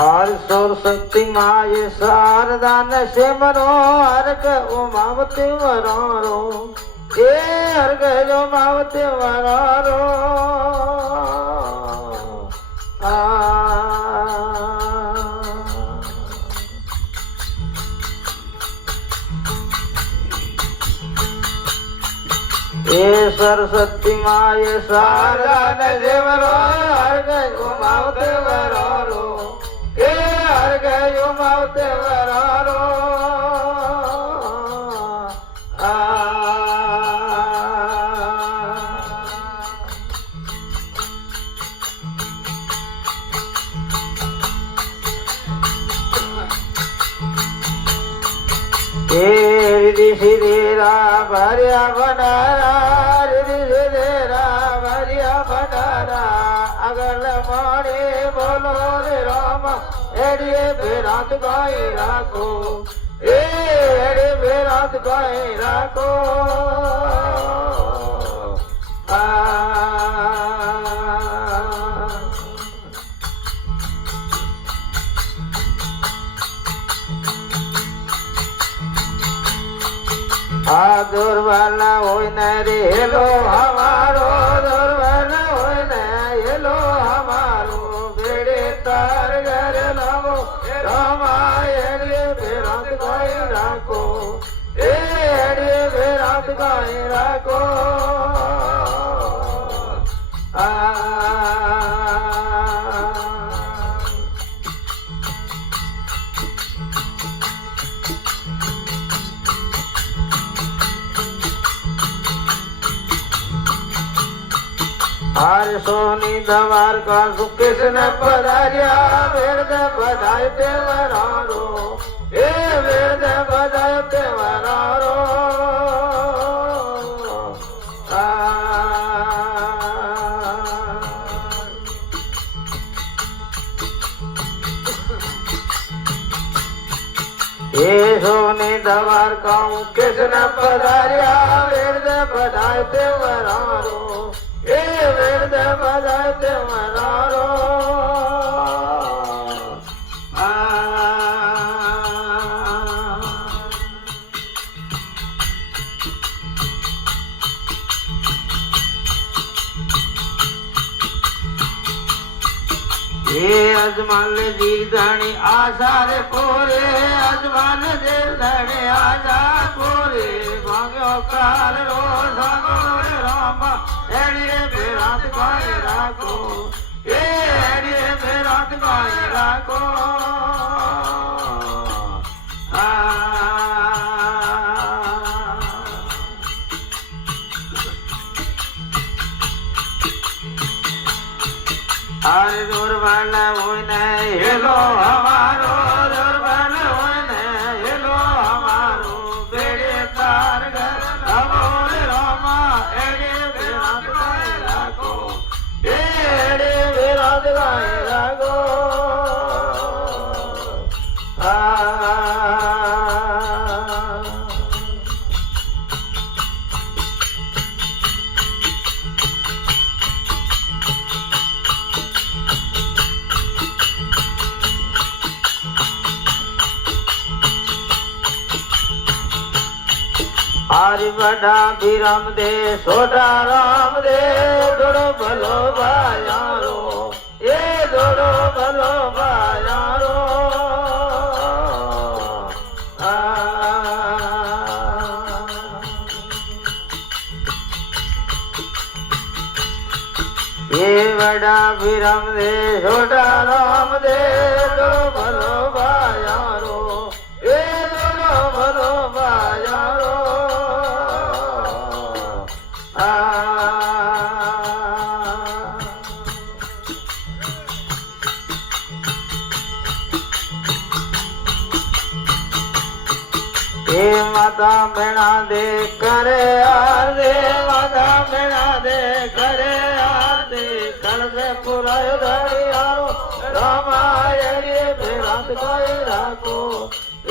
हर सरस्वती माये शारदा न सिमरो हर्ग उमावती वरारो ए हर्ग उमावती वरारो ए सरस्वती माये शारदा न सिमरो हर्ग उमावती वरारो हर गयो मावते वरारो रिधि सिधेरा भरिया भंडारा रिधि सिधेरा भरिया भंडारा अगल मारे बोलो रे रामा एड़िए बेरात गाए राखो एड़े बेरात गाए राखो दुर्बला होय न रे हेलो हमारो दुर्बला होय न हेलो हमारो बेड़े तार घर लावो रामायण बेरात गाय राखो एड़े बेरात गाय राखो हर सोनी दवार का कृष्ण पधारिया वेद बधाई ते वरारो ए वेद बधाई ते वरारो ए सोनी दवार का कृष्ण पधारिया वेद बधाई ते वरारो ए वेद बधाई ते वरारो अजमान जीरदाणी आसारे पोरे अजमान जीरदाणी आजा पोरे मांगो काल रो सागो रामा एड़िए बेरात गाए राखो एड़िए बेरात गाए राखो हर दुर्बल होय न हेलो हमारो दुर्बल होय न हेलो हमारो बेड़े तार घर लावो रामा एड़े बेरात गाए राखो एड़े बेरात गाए राखो हरि बड़ा भी राम दे छोटा राम दे दोड़ो भलो भायारो ये दोड़ो भलो भायारो વિરમ દે છોટા રામ દે દોડો ભલો ભાયારો એ દોડો ભલો ભાયારો माता मेणा दे करे आर दे माता मेणा दे करे आर दे कल से पुरायो धड़ियारो रामायणे बेरात गाए राखो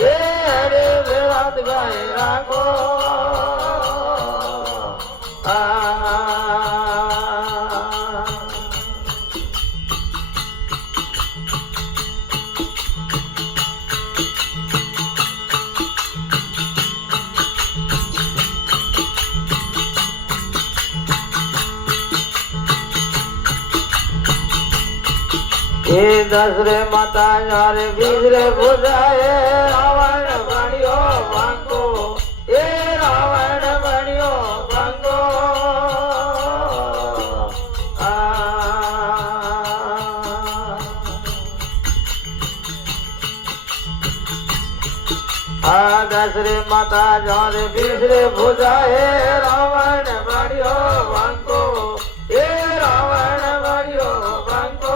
ये हरे बेरात गाए राखो ये दसरे माता यारे बीजरे बुझाए रावण बनियो भांगो ये रावण बनियो भांगो दसरे माता यारे बीजरे बुझाए रावण बनियो भांगो ये रावण बनियो भांगो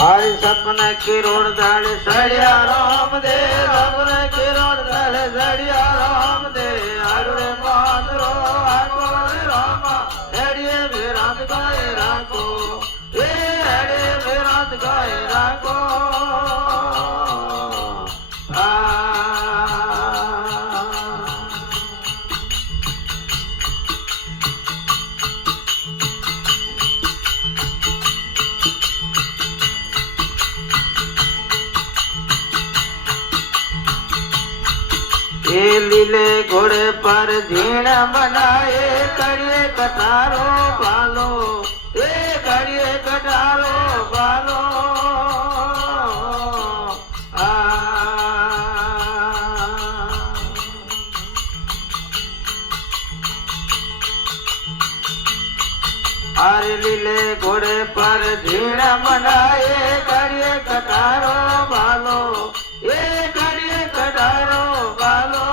हरि सपने की रोड दाड़े सड़िया राम दे सपने की रोड दाड़े सड़िया राम दे आगरे मातरो आगो रामा हेड़िए बेरात गाए राखो ये हेड़िए बेरात गाए राखो ये लीले घोड़े पर झीण बनाए कड़िए कटारो बालो ये कड़िए कटारो बालो अरे लीले घोड़े पर झीण बनाए कड़िए कटारो बालो ये कड़िए कटारो बालो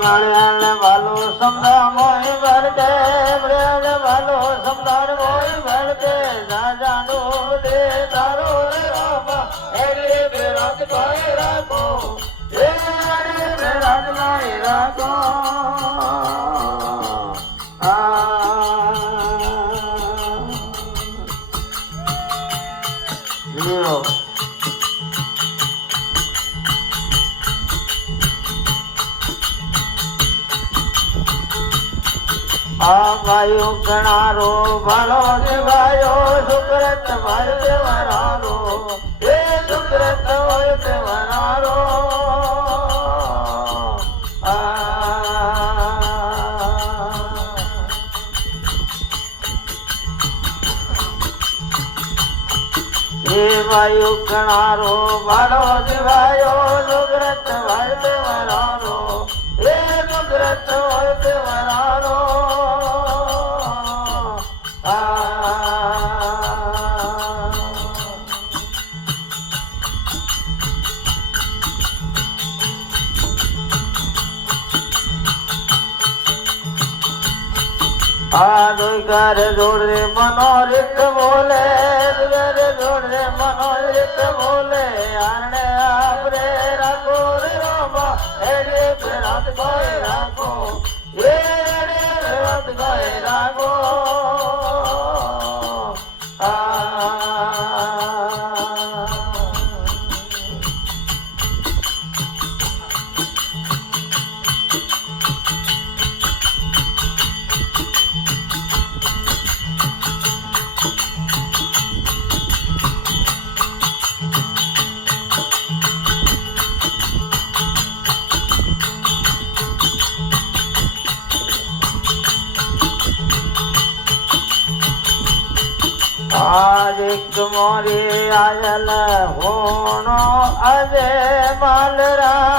बाळ्याल वालो समदा मोय भरते ब्रेल वालो समदार मोय भरते राजा नो दे तारो रे रामा एरे बेरात गाए राखो ए एरे बेरात गाए राखो भाइयो कणारो भालो देवायो सुकृत भाई देवरारो हे सुकृत भाई देवरारो हे भाइयो कणारो भालो देवायो सुकृत भाई देवरारो हे सुकृत भाई देवरारो घर जोड़ रे मनोरित बोले घर जोड़ रे मनोरित बोले आने आपरे राखो रे रामा एड़े बेरात गाए राखो ये एड़े बेरात गाए राखो આજ મોરી આયલ હોણો અજે માલરા